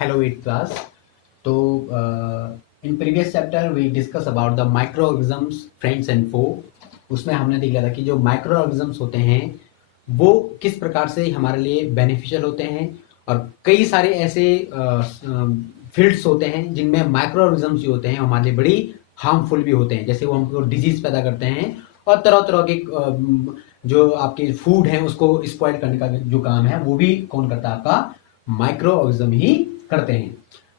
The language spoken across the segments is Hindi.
Hello, 8th class. So, in previous chapter we discuss about the microorganisms, friends and foe. उसमें हमने देख लिया था कि जो माइक्रोऑर्गेनिजम्स होते हैं वो किस प्रकार से हमारे लिए बेनिफिशियल होते हैं और कई सारे ऐसे फील्ड्स होते हैं जिनमें माइक्रोऑर्गेनिजम्स जो होते हैं हमारे लिए बड़ी हार्मफुल भी होते हैं, जैसे वो हमको डिजीज पैदा करते हैं और तरह तरह के जो आपके फूड हैं उसको स्पॉइल करने का जो काम है वो भी कौन करता है, आपका माइक्रो ऑर्गेनिज्म ही करते हैं।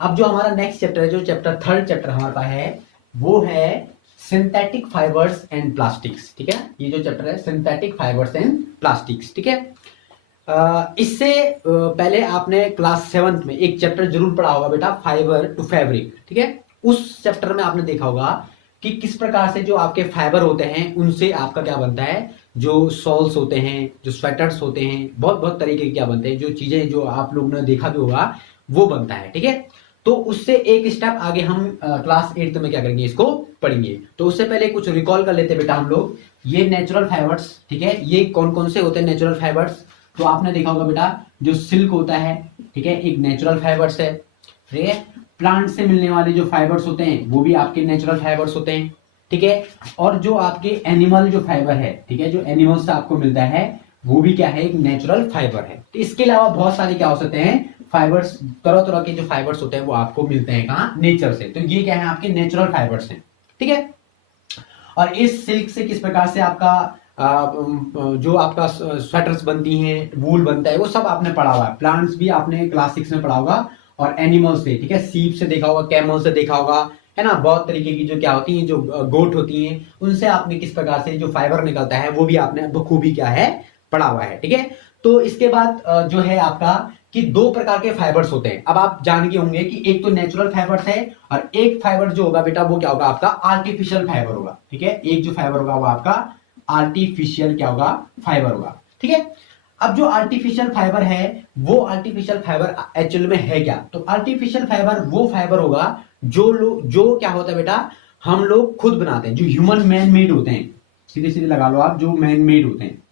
अब जो हमारा नेक्स्ट चैप्टर है, जो चैप्टर थर्ड चैप्टर हमारे पास है, वो है सिंथेटिक फाइबर्स एंड प्लास्टिक्स। ठीक है, ये जो चैप्टर है सिंथेटिक फाइबर्स एंड प्लास्टिक्स। ठीक है, इससे पहले आपने क्लास 7th में एक चैप्टर जरूर पढ़ा होगा बेटा, फाइबर टू फैब्रिक। ठीक है, उस चैप्टर में आपने देखा होगा कि किस प्रकार से जो आपके फाइबर होते हैं उनसे आपका क्या बनता है, जो सॉल्स होते हैं, जो स्वेटर्स होते हैं, बहुत बहुत तरीके के क्या बनते हैं, जो चीजें जो आप लोगों ने देखा भी होगा वो बनता है। ठीक है, तो उससे एक स्टेप आगे हम क्लास 8th में क्या करेंगे, इसको पढ़ेंगे। तो उससे पहले कुछ रिकॉल कर लेते हैं बेटा हम लोग। ये नेचुरल फाइबर्स, ठीक है, ये कौन कौन से होते हैं नेचुरल फाइबर्स? तो आपने देखा होगा बेटा, जो सिल्क होता है, ठीक है, एक नेचुरल फाइबर्स है। ठीक है, प्लांट से मिलने वाले जो फाइबर्स होते हैं वो भी आपके नेचुरल फाइबर्स होते हैं। ठीक है, और जो आपके एनिमल जो फाइबर है, ठीक है, जो एनिमल से आपको मिलता है वो भी क्या है, एक नेचुरल फाइबर है। तो इसके अलावा बहुत सारे क्या हो सकते हैं फाइबर्स, तरह तरह के जो फाइबर्स होते हैं वो आपको मिलते हैं कहाँ, नेचर से। तो ये क्या है, आपके नेचुरल फाइबर्स हैं। ठीक है, और इस सिल्क से किस प्रकार से आपका जो आपका स्वेटर्स बनती हैं, वूल बनता है, वो सब आपने पढ़ा हुआ है। प्लांट्स भी आपने क्लास 6 में पढ़ा होगा, और एनिमल्स से, ठीक है, सीप से देखा होगा, कैमल से देखा होगा, है ना, बहुत तरीके की जो क्या होती हैं, जो गोट होती हैं, उनसे आपने किस प्रकार से जो फाइबर निकलता है वो भी आपने बखूबी क्या है, पढ़ा हुआ है। ठीक है, तो इसके बाद जो है आपका कि दो प्रकार के फाइबर्स होते हैं। अब आप जान गए होंगे कि एक तो नेचुरल फाइबर्स है और एक फाइबर जो होगा बेटा वो क्या होगा, आपका आर्टिफिशियल फाइबर होगा। ठीक है, एक जो फाइबर होगा वो आपका आर्टिफिशियल क्या होगा, फाइबर होगा। ठीक है, अब जो आर्टिफिशियल फाइबर है वो आर्टिफिशियल फाइबर एक्चुअल में है क्या? तो आर्टिफिशियल फाइबर वो फाइबर होगा जो क्या होता है बेटा, हम लोग खुद बनाते हैं, जो ह्यूमन मैन मेड होते हैं, सीधे सीधे लगा लो आप, जो मैन मेड होते हैं,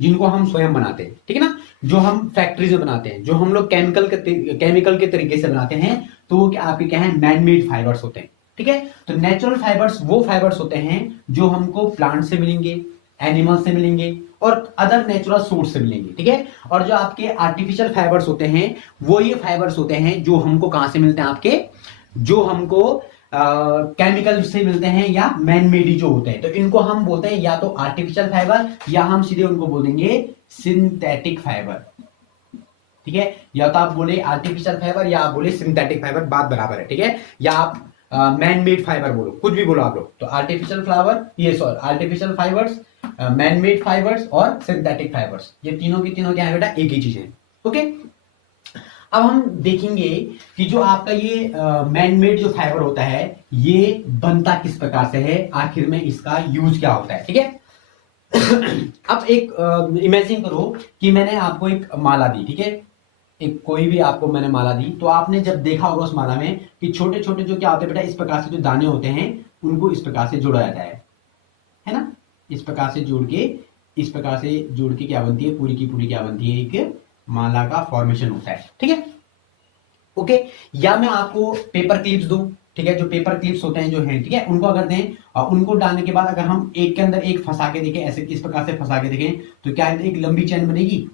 जिनको हम स्वयं बनाते हैं। ठीक है ना, जो हम फैक्ट्रीज में बनाते हैं, जो हम लोग केमिकल के तरीके से बनाते हैं, तो वो क्या आपके क्या है, मैन मेड फाइबर्स होते हैं। ठीक है, तो नेचुरल फाइबर्स वो फाइबर्स होते हैं जो हमको प्लांट से मिलेंगे, एनिमल से मिलेंगे और अदर नेचुरल सोर्स से मिलेंगे। ठीक है, और जो आपके आर्टिफिशियल फाइबर्स होते हैं वो ये फाइबर्स होते हैं जो हमको कहां से मिलते हैं, आपके जो हमको केमिकल से मिलते हैं या मैन मेड जो होते हैं। तो इनको हम बोलते हैं या तो आर्टिफिशियल फाइबर या हम सीधे उनको बोल देंगे सिंथेटिक फाइबर। ठीक है, या तो आप बोले आर्टिफिशियल फाइबर या आप बोले सिंथेटिक फाइबर, बात बराबर है। ठीक है, या आप मैन मेड फाइबर बोलो, कुछ भी बोलो आप लोग। तो आर्टिफिशियल फ्लावर, ये sorry artificial fibres, man made fibres और सिंथेटिक फाइबर्स, ये तीनों की तीनों क्या है बेटा, एक ही चीज है। ओके, अब हम देखेंगे कि जो आपका ये मैन मेड जो फाइबर होता है ये बनता किस प्रकार से है, आखिर में इसका यूज क्या होता है। ठीक है, अब एक इमेजिन करो कि मैंने आपको एक माला दी, ठीक है, एक कोई भी आपको मैंने माला दी, तो आपने जब देखा होगा उस माला में कि छोटे छोटे जो क्या होते हैं बेटा, इस प्रकार से जो दाने होते हैं उनको इस प्रकार से जोड़ा जाता है ना, इस प्रकार से जोड़ के, इस प्रकार से जोड़ के क्या बनती है, पूरी की पूरी क्या बनती है, एक माला का फॉर्मेशन होता है। ठीक है, ओके, या मैं आपको पेपर क्लिप्स दूं, ठीक है, जो पेपर क्लिप्स होते हैं जो हैं, ठीक है, उनको अगर दें और उनको डालने के बाद अगर हम एक के अंदर एक फंसा के देखें, ऐसे इस प्रकार से फंसा के देखें, तो क्या एक लंबी चैन बनेगी,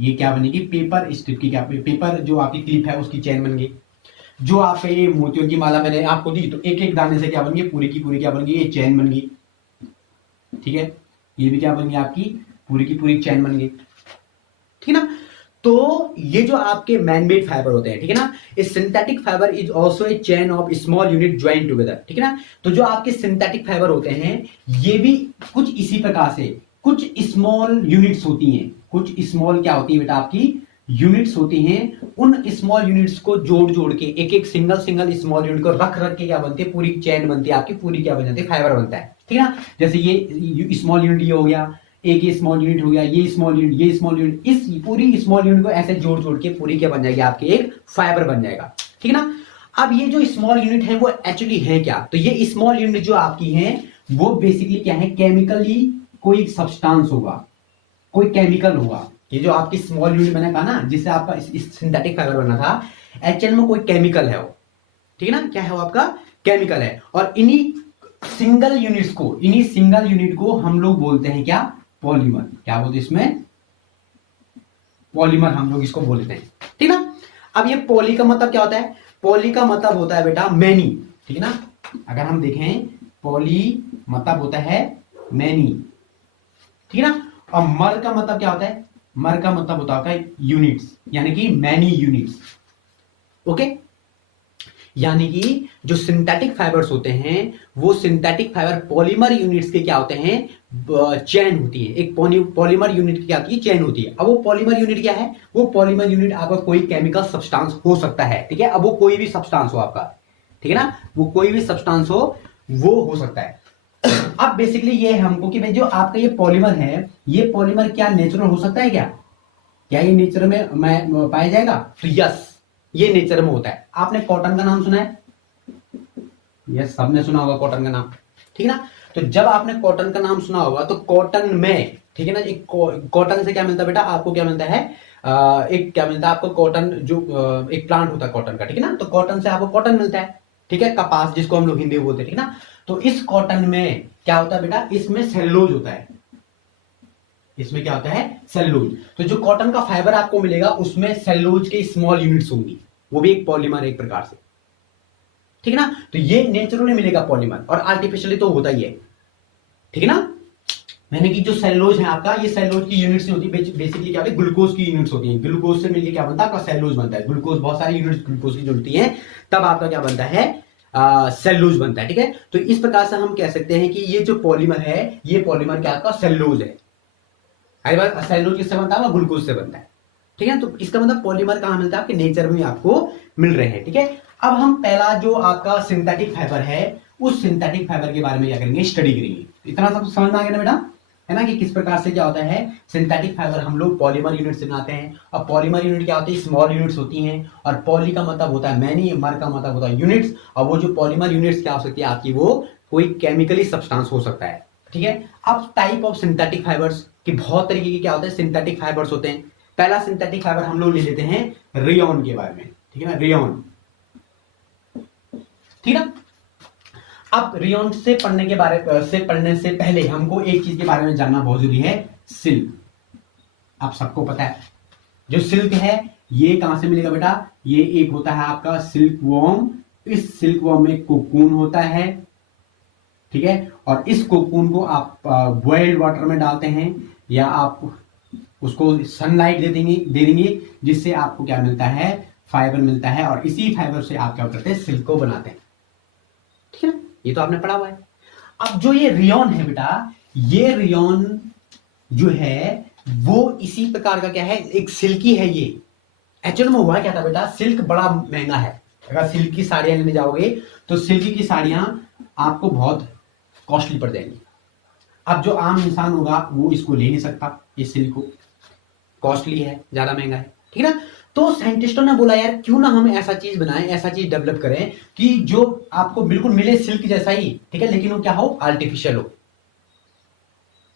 ये क्या बनेगी, पेपर स्ट्रिप की, क्या पेपर जो आपकी क्लिप है उसकी चैन बन गई। जो आपका ये मोतियों की माला मैंने आपको दी, तो एक एक दाने से क्या बन गई, पूरी की पूरी क्या बन गई, ये चैन बन गई। ठीक है, ये भी क्या बन गई, आपकी पूरी की पूरी चैन बन गई। ठीक है ना, तो ये जो आपके मैन मेड फाइबर होते हैं, ठीक है ना, इस synthetic fibre is also a chain of small unit join together. ठीक है ना, तो जो आपके सिंथेटिक फाइबर होते हैं ये भी कुछ इसी प्रकार से कुछ स्मॉल यूनिट्स होती हैं, कुछ स्मॉल क्या होती है बेटा, आपकी यूनिट्स होती हैं। उन स्मॉल यूनिट्स को जोड़ जोड़ के एक एक सिंगल सिंगल स्मॉल यूनिट को रख रख के क्या बनती है, पूरी चैन बनती है, आपकी पूरी क्या बन जाती है, फाइबर बनता है। ठीक है ना, जैसे ये स्मॉल यूनिट ये हो गया, एक ये स्मॉल यूनिट हो गया, ये स्मॉल यूनिट, ये स्मॉल यूनिट, इस पूरी स्मॉल यूनिट को ऐसे जोड़ जोड़ के पूरी क्या बन जाएगी, आपके एक फाइबर बन जाएगा। ठीक है ना, अब ये जो स्मॉल यूनिट है वो एक्चुअली है क्या, तो ये स्मॉल यूनिट जो आपकी है वो बेसिकली क्या है, केमिकली कोई सब्सटेंस होगा, कोई केमिकल होगा, ये जो आपकी स्मॉल यूनिट मैंने कहा ना, जिससे आपका इस सिंथेटिक फाइबर बना था, एक्चुअल में कोई केमिकल है वो, ठीक है ना, क्या है वो आपका केमिकल है। और इन्हीं सिंगल यूनिट को हम लोग बोलते हैं क्या, पॉलीमर। क्या बोलते हैं इसमें, पॉलीमर हम लोग इसको बोलते हैं, ठीक ना। अब ये पॉली का मतलब क्या होता है, पॉली का मतलब होता है बेटा मैनी, ठीक है ना। अगर हम देखें पॉली मतलब होता है मैनी, ठीक है ना। और मर का मतलब क्या होता है, मर का मतलब होता है यूनिट्स, यानी कि मैनी यूनिट्स, ओके। यानी कि जो सिंथेटिक फाइबर्स होते हैं वो सिंथेटिक फाइबर पॉलीमर यूनिट्स के क्या होते हैं, चेन होती है। एक पॉलीमर यूनिट की क्या होती है, चेन होती है। अब वो पॉलीमर यूनिट क्या है, वो पॉलीमर यूनिट आपका कोई केमिकल सब्सटेंस हो सकता है, ठीक है। अब वो कोई भी सब्सटेंस हो आपका, ठीक है ना, वो कोई भी सब्सटेंस हो, वो हो सकता है। अब बेसिकली ये है हमको कि भाई जो आपका ये पॉलीमर है, ये पॉलीमर क्या नेचुरल हो सकता है, क्या ये नेचर में पाया जाएगा, तो यस, ये नेचर में होता है। आपने कॉटन का नाम सुना है, यस सबने सुना होगा कॉटन का नाम, ठीक है ना। तो जब आपने कॉटन का नाम सुना होगा तो कॉटन में, ठीक है ना, एक कॉटन से क्या मिलता है बेटा, आपको क्या मिलता है, एक क्या मिलता है आपको, कॉटन जो एक प्लांट होता है कॉटन का, ठीक है ना। तो कॉटन से आपको कॉटन मिलता है, ठीक है, कपास जिसको हम लोग हिंदी में बोलते हैं, ठीक है ना। तो इस कॉटन में क्या होता है बेटा, इसमें सेलुलोज होता है, इसमें क्या होता है, सेलुलोज। तो जो कॉटन का फाइबर आपको मिलेगा उसमें सेलुलोज के स्मॉल यूनिट्स होंगी, वो भी एक पॉलीमर एक प्रकार से, ठीक है ना। तो ये नेचुरली मिलेगा पॉलीमर, और आर्टिफिशियली तो होता ही है, ठीक है ना। मैंने कि जो सेलुलोज है आपका, ये सेलुलोज की यूनिट्स नहीं होती, बेसिकली क्या होती है, ग्लूकोज की यूनिट्स होती हैं। ग्लूकोज से मिलकर क्या बनता है आपका, सेलुलोज बनता है। ग्लूकोज, बहुत सारी यूनिट्स ग्लूकोज की जुड़ती हैं, तब आपका क्या बनता है, सेलुलोज बनता है, ठीक है। तो इस प्रकार से हम कह सकते हैं कि ये जो पॉलीमर है, ये पॉलीमर क्या आपका सेलुलोज है। हर बार सेलुलोज किससे बनता है, ग्लूकोज से बनता है, ठीक है। तो इसका मतलब पॉलीमर कहां मिलता है, आपके नेचर में आपको मिल रहे हैं, ठीक है। अब हम पहला जो आपका सिंथेटिक फाइबर है, उस सिंथेटिक फाइबर के बारे में क्या करेंगे, स्टडी करेंगे। इतना सब समझ में आ गया ना बेटा, है ना, कि किस प्रकार से क्या होता है सिंथेटिक फाइबर हम लोग पॉलीमर यूनिट से बनाते हैं। और पॉलीमर यूनिट क्या होती है, स्मॉल यूनिट्स होती हैं। और पॉली का मतलब होता है मैनी, मर का मतलब होता है यूनिट्स। और वो जो पॉलीमर यूनिट्स क्या हो सकती है आपकी, वो कोई केमिकली सब्सटेंस हो सकता है, ठीक है। अब टाइप ऑफ सिंथेटिक फाइबर्स की बहुत तरीके के क्या होते हैं, सिंथेटिक फाइबर्स होते हैं। पहला सिंथेटिक फाइबर हम लोग ले लेते हैं रेयॉन के बारे में, ठीक है ना, रेयॉन, ठीक है। अब रेयॉन से पढ़ने से पहले हमको एक चीज के बारे में जानना बहुत जरूरी है, सिल्क। आप सबको पता है जो सिल्क है ये कहां से मिलेगा बेटा, ये एक होता है आपका सिल्क वॉर्म। इस सिल्क वॉर्म में कोकून होता है, ठीक है। और इस कोकून को आप बॉइल्ड वाटर में डालते हैं, या आप उसको सनलाइट दे देंगे, जिससे आपको क्या मिलता है, फाइबर मिलता है। और इसी फाइबर से आप क्या करते हैं, सिल्क को बनाते हैं, ठीक है ना। ये तो आपने पढ़ा हुआ है। अब जो ये रेयॉन है बेटा, ये रेयॉन जो है वो इसी प्रकार का क्या है, एक सिल्की है। ये एक्चुअल में हुआ क्या था बेटा, सिल्क बड़ा महंगा है। अगर सिल्क की साड़ियां लेने जाओगे तो सिल्क की साड़ियां आपको बहुत कॉस्टली पड़ जाएंगी। अब जो आम इंसान होगा वो इसको ले नहीं सकता, इस सिल्क को, कॉस्टली है, ज्यादा महंगा है, ठीक है ना। तो साइंटिस्टों ने बोला यार क्यों ना हम ऐसा चीज बनाएं, ऐसा चीज डेवलप करें कि जो आपको बिल्कुल मिले सिल्क जैसा ही, ठीक है, लेकिन वो क्या हो, आर्टिफिशियल हो।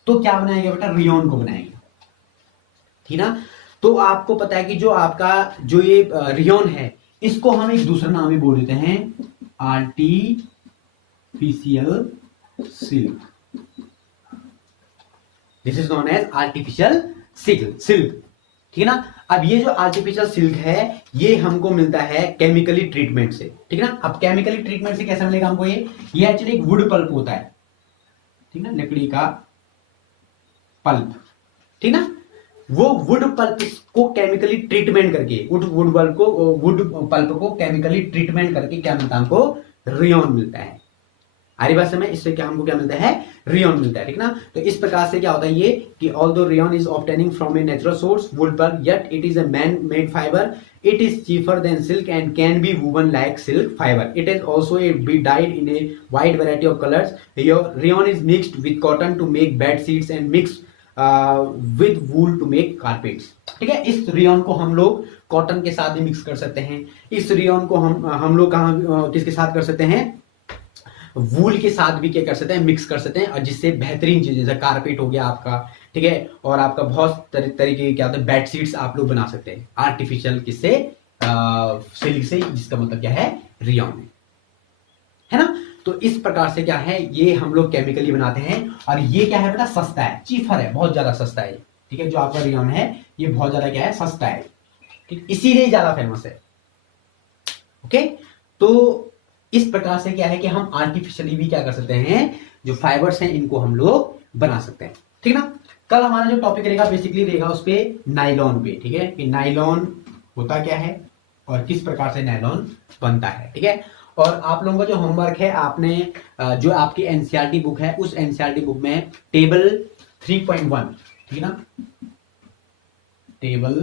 तो क्या बनाएंगे बेटा, रेयॉन को बनाएंगे, ठीक ना। तो आपको पता है कि जो आपका जो ये रेयॉन है, इसको हम एक दूसरा नाम भी बोल देते हैं, artificial silk. This is known as artificial silk, ठीक है ना। अब ये जो आर्टिफिशियल सिल्क है ये हमको मिलता है केमिकली ट्रीटमेंट से, ठीक है ना। अब केमिकली ट्रीटमेंट से कैसे मिलेगा हमको, ये एक्चुअली एक वुड पल्प होता है, ठीक ना, लकड़ी का पल्प, ठीक ना। वो वुड पल्प को केमिकली ट्रीटमेंट करके, वुड पल्प को केमिकली ट्रीटमेंट करके क्या मिलता है हमको, रेयॉन मिलता है। हरी बात में इससे क्या हमको क्या मिलता है, रेयॉन मिलता है, ठीक ना। तो इस प्रकार से क्या होता है ये कि although rayon is obtaining from a natural source wood pulp, yet it is a man made fibre, it is cheaper than silk and can be woven like silk fibre, it is also be dyed in a wide variety of colours. Rayon is mixed with cotton to make bed sheets and mix with wool to make carpets, ठीक है। इस रेयॉन को हम लोग कॉटन के साथ भी मिक्स कर सकते हैं। इस रेयॉन को हम लोग कहां किसके साथ कर सकते हैं, वूल के साथ भी क्या कर सकते हैं, मिक्स कर सकते हैं, और जिससे बेहतरीन चीज जैसे कारपेट हो गया आपका, ठीक है। और आपका बहुत तरीके के क्या होते हैं, बेडशीट्स आप लोग बना सकते हैं आर्टिफिशियल किससे, सिल्क से, जिसका मतलब क्या है, रियॉन है ना। तो इस प्रकार से क्या है, ये हम लोग केमिकली बनाते हैं। और ये क्या है बेटा, सस्ता है, चीफर है, बहुत ज्यादा सस्ता है। ठीक है, जो आपका रियॉन है ये बहुत ज्यादा क्या है, सस्ता है। ठीक, इसीलिए ज्यादा फेमस है। ओके, तो इस प्रकार से क्या है कि हम आर्टिफिशियली भी क्या कर सकते हैं, जो फाइबर्स हैं इनको हम लोग बना सकते हैं। ठीक है ना। कल हमारा जो टॉपिक रहेगा बेसिकली रहेगा उस पे नाइलॉन पे। ठीक है, कि नाइलॉन होता क्या है और किस प्रकार से नायलॉन बनता है। ठीक है, और आप लोगों का जो होमवर्क है, आपने जो आपकी एनसीईआरटी बुक है, उस एनसीईआरटी बुक में टेबल 3.1, ठीक है ना, टेबल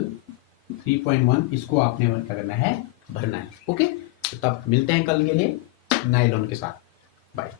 3.1 इसको आपने क्या करना है, भरना है। ओके, तो तब मिलते हैं कल के लिए नायलॉन के साथ। बाय।